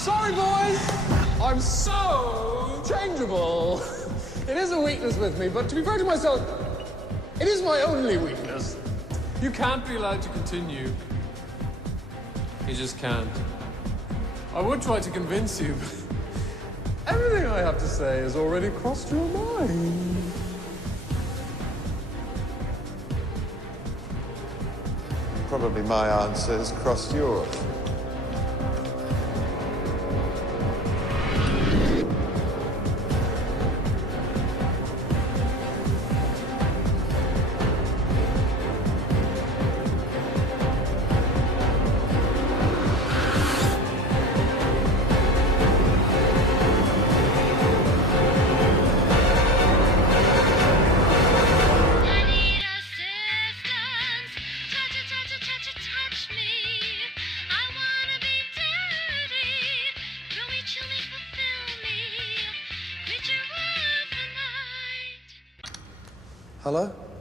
Sorry, boys. I'm so changeable. It is a weakness with me, but to be fair to myself, it is my only weakness. You can't be allowed to continue. You just can't. I would try to convince you, but Everything I have to say has already crossed your mind. Probably my answers crossed yours. Hello?